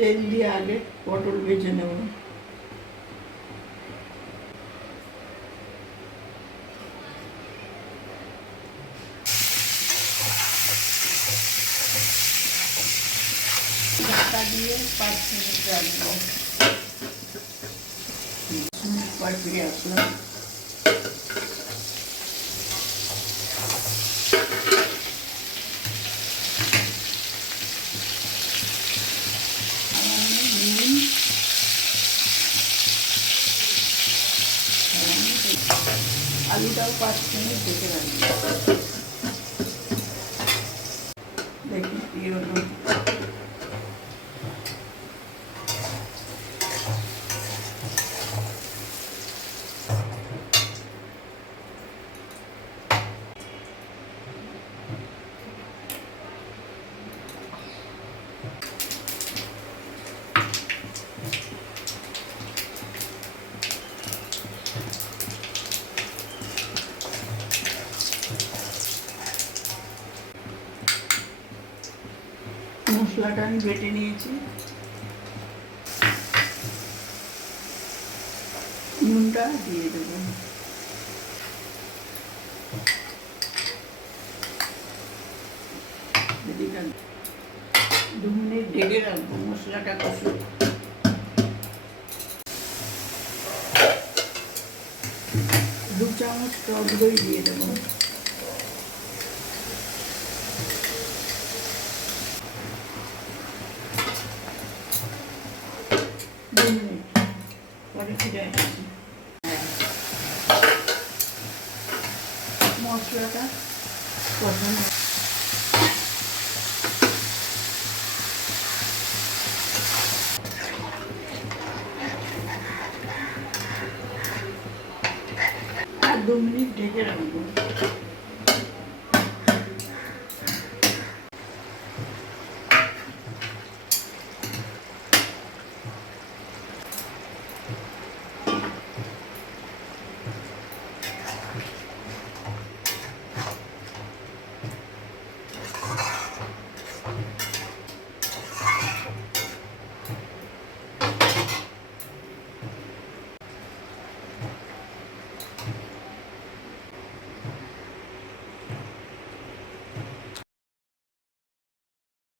তেল দিয়ে আগে পটল ভেজে নেব। ঢাকা দিয়ে 5 মিনিট রাখবো। 5 মিনিট পর ফিরে আসলাম। আলুটাও 5 মিনিট ঢেকে রাখবো। দেখি কি হলো। মশলাটা আমি বেটে নিয়েছি। নুনটা দিয়ে দেবো। এদিকে 2 মিনিট ঢেকে রাখবো মশলাটা কষে। 2 চামচ টক দই দিয়ে দেবো। পরে ফিরে আসছি। মশলাটা কষানো। আর 2 মিনিট ঢেকে রাখবো।